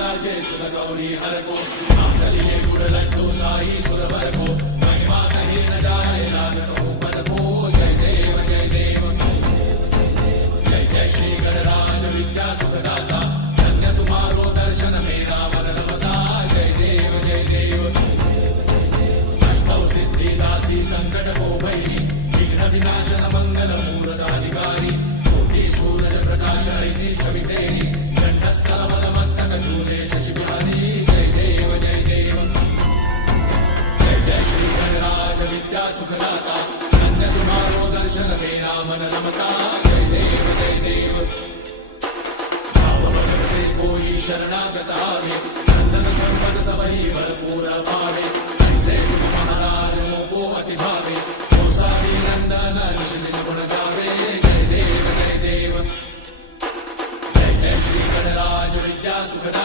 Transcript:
राजे सुर गौरी हर को मांगल्ये गुड़ लड्डू साई सुरवर को महिमा कहीं न जाए लागत हो पद को जय देव जय देव जय जय श्री गणराज विद्या सुखदाता धन्य तुम्हारो दर्शन मेरा मन रमता जय देव जय देव अष्टौ सिद्धि दासी संकट को भैरी विघ्न विनाशन मंगल मूर्त अधिकारी कोटि सूरज प्रकाश ऐसी छवि तेरी कंठस्थल मस्तक झूले शशि बिहारी जय देव जय देव जय जय श्री गणराज विद्या सुखदाता धन्य तुम्हारो दर्शन मेरा मन रमता जय देव जय देव भाव भगत से कोई शरणागत आवे सन्नत संपद सबही भरपूर पावे ऐसे तुम महाराज को अति भावे गोसावी नंदन निश्चित गुण गावे जय देव जय देव जय जय श्री गणराज विद्या सुखदा